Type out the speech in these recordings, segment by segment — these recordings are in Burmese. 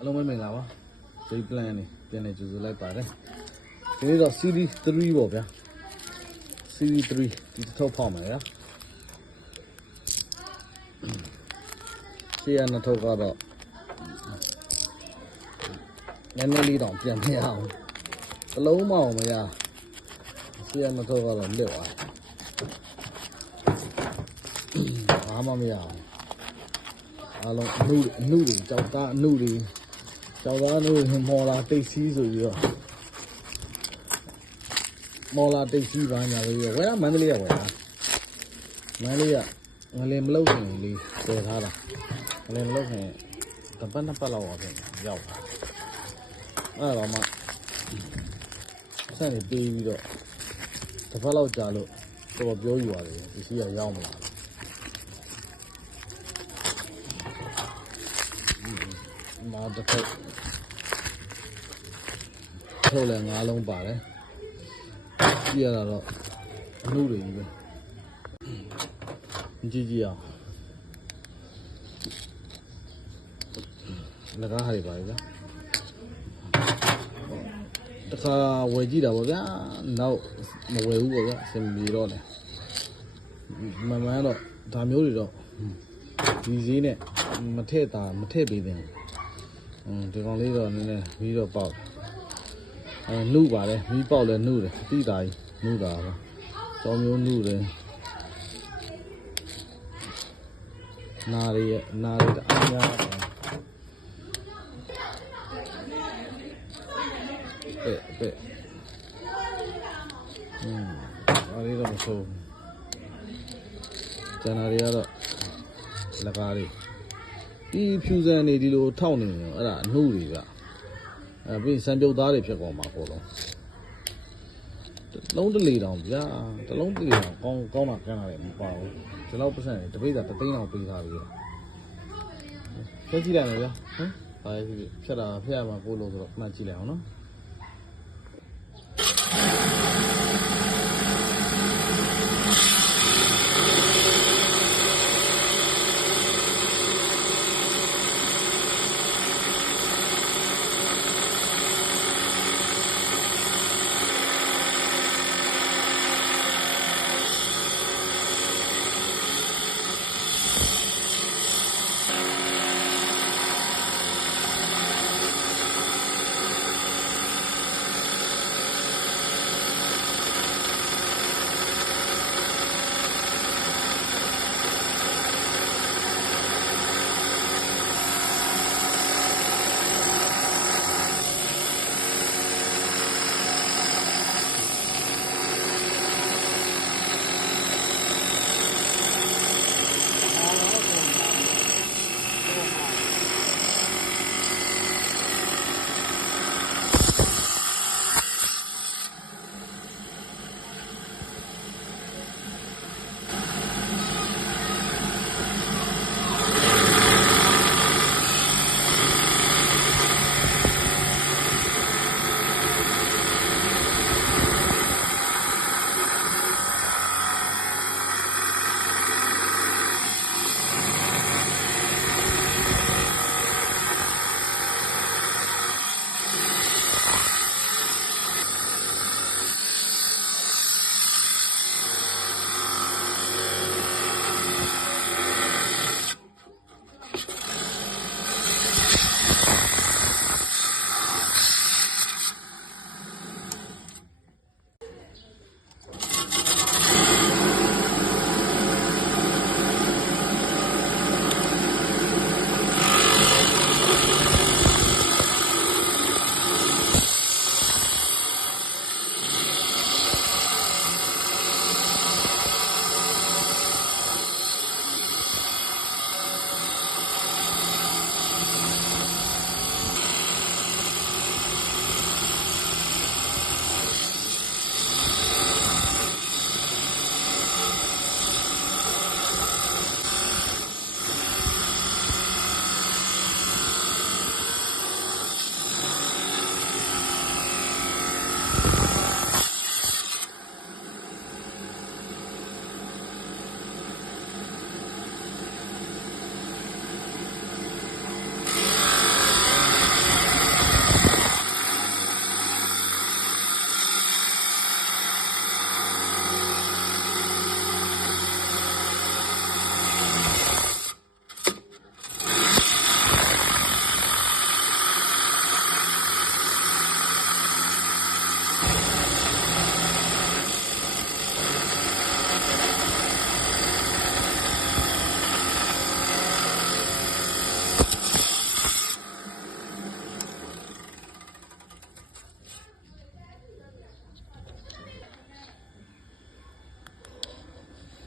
အားလုံးပဲမင်္ဂလာပါဂျိတ်ပလန်နေပြန်နေကြိုဆိုလိုက်ပါတယ်ဒီနေ့တော့ series 3ပေါ့ဗျာ series 3ဒီတစ်ထုပ်ဖောက်မယ်ဗျာရှေ့ရနှစ်ထုပ်ကတော့နည်းနည်းလေးတော့ပြန်မရအောင်တစ်လုံးမအောင်မရရှေ့ရနှစ်ထုပ်ကတော့လွတ်သွားဘာမှမရအောင်အားလုံးအမှုအမှုတွေကြောက်သားအမှုတွေ ကြောက်သားအမှုတွေမော်လာတိတ်စီးဆိုပြီးတော့မော်လာတိတ်စီးပါညာလို့ပြီးတော့ဝယ်ရမန္တလေးကဝယ်တာမန္တလေးကငလေမလုတ်ခင်လေးပယ်ထားတာငလေမလုတ်ခင်တပတ်နှစ်ပတ်လောက်ပါပဲရောက်တာအဲ့တော့မှဆက်နေပြေးပြီးတော့တစ်ပတ်လောက်ကြာလို့တော့ပြောယူရတယ်ဒီစီကရောက်မလာဘူး မာတစ်ဖက်ထုတ်လည်းငါးလုံးပါတယ်ကြည့်ရတာတော့အမှုတွေကြီးပဲကြည့်ကြည့်အောင်လကားဟာတွေပါလေဗျာတခါဝယ်ကြည့်တာပေါ့ဗျာနောက်မဝယ်ဘူးပေါ့ဗျာအဆင်ပြေတော့တယ်မမှန်တော့ဒါမျိုးတွေတော့ဒီဈေးနဲ့မထည့်တာမထည့်ပေးသင့်ဘူး อืมဒီကောင်လေးတော့နည်းနည်းမီးတော့ပေါက်တယ်အဲနှုပါတယ်မီးပေါက်လဲနှုတယ်အတိတာကြီးနှုတာပါကြောင်းမျိုးနှုတယ်နာရီရဲ့နာရီတအားများတယ်ပဲပဲอืมအားလေးတော့မဆိုးကျန်တာတွေကတော့လက်ကားလေး ဒီဖြူစံနေဒီလိုထောက်နေတယ်အဲ့ဒါအနှုတ်တွေကအဲပြီးရင်စံပြုတ်သားတွေဖြစ်ကုန်မှာပေါ့လုံးတစ်လုံးတစ်လေတောင်ဗျာတစ်လုံးတစ်လေတောင်ကောင်းကောင်းတာကန်းတာလည်းမပါဘူးဒီလောက်ပတ်စံနေတပိတ်တာတစ်သိန်းအောင်ပေးထားပြီဆက်ကြည့်လိုက်မယ်ဗျာဟမ်ဘာလဲဖြစ်ဖြစ်တာဖျက်ရမှာကိုလို့ဆိုတော့မှတ်ကြည့်လိုက်အောင်နော်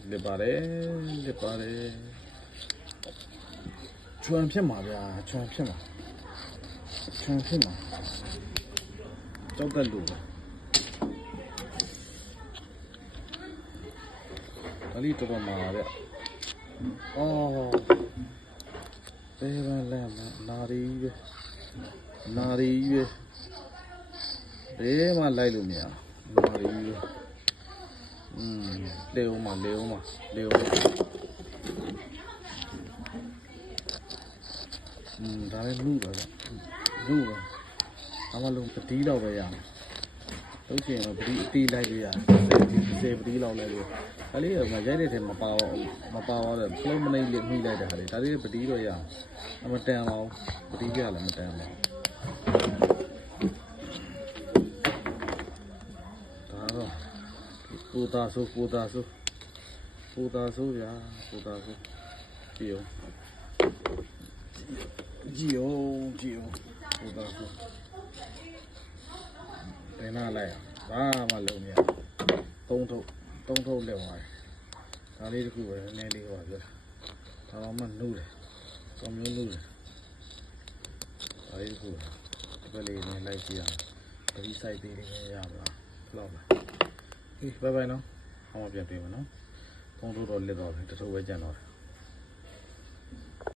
လစ်ပါတယ်လစ်ပါတယ်ချွန်ဖြစ်မှာဗျာချွန်ဖြစ်မှာချွန်ဖြစ်မှာကြောက်တက်လို့ပဲဒါလေးတော်တော်မှာဗျအော်ဘယ်မှာလဲမနာရီပဲနာရီပဲဘယ်မှလိုက်လို့မရနာရီပဲ อืมလေဦးမလေဦးမလေဦးอืมဒါလည်းလူပါဗျလူပါအမလုံးပတိတော့ပဲရမယ်တုတ်ချင်တော့ပတိအတီးလိုက်လို့ရတယ်စေပတိလောက်လိုက်လို့ဒါလေးကမရိုက်တဲ့ထဲမပါတော့မပါတော့တဲ့ဖလုံးမနိုင်လေးနှိလိုက်တဲ့ဟာလေးဒါလေးပတိတော့ရအောင်အမတန်အောင်ပတိပြလည်းမတန်ပါဘူး ကိုသားဆိုကိုသားဆိုကိုသားဆိုဗျာကိုသားဆိုကြည့်အောင်ကြည့်အောင်ကြည့်အောင်ကိုသားဆိုဘယ်နာလိုက်ဘာမှလုံးမရသုံးထုတ်သုံးထုတ်လက်သွားတယ်ဒါလေးတစ်ခုပဲနည်းနည်းလေးဟောပြောဒါတော့မှနှူးတယ်ကောင်းမျိုးနှူးတယ်ဒါလေးတစ်ခုပဲဒီဘက်လေးနဲ့လိုက်ကြည့်အောင်ပရိစိုက်ပေးနေရမှာလောက်လားဟေး ဘိုင်ဘိုင်နော်ဟောင်းမပြန်တွေ့မနော်ဖုန်းတို့တော့လက်တော့တယ်တချို့ပဲကြံတော့တယ်